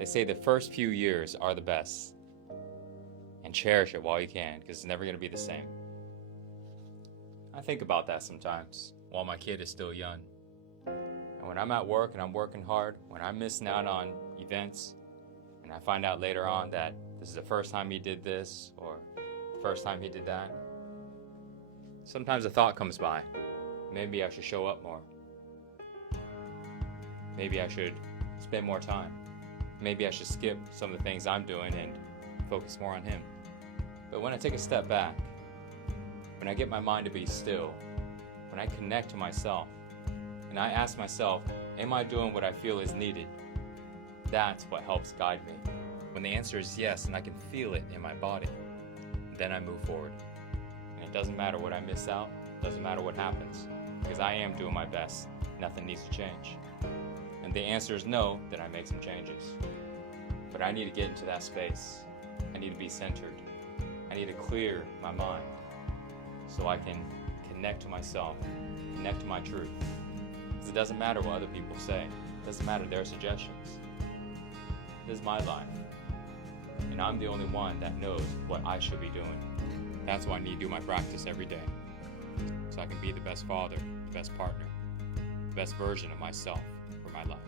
They say the first few years are the best. And cherish it while you can, because it's never going to be the same. I think about that sometimes while my kid is still young. And when I'm at work and I'm working hard, when I'm missing out on events, and I find out later on that this is the first time he did this, or the first time he did that, sometimes a thought comes by. Maybe I should show up more. Maybe I should spend more time. Maybe I should skip some of the things I'm doing and focus more on him. But when I take a step back, when I get my mind to be still, when I connect to myself, and I ask myself, am I doing what I feel is needed? That's what helps guide me. When the answer is yes, and I can feel it in my body, then I move forward. And it doesn't matter what I miss out, it doesn't matter what happens, because I am doing my best. Nothing needs to change. And the answer is no, then I make some changes. But I need to get into that space. I need to be centered. I need to clear my mind so I can connect to myself, connect to my truth. Because it doesn't matter what other people say. It doesn't matter their suggestions. This is my life. And I'm the only one that knows what I should be doing. That's why I need to do my practice every day. So I can be the best father, the best partner, the best version of myself for my life.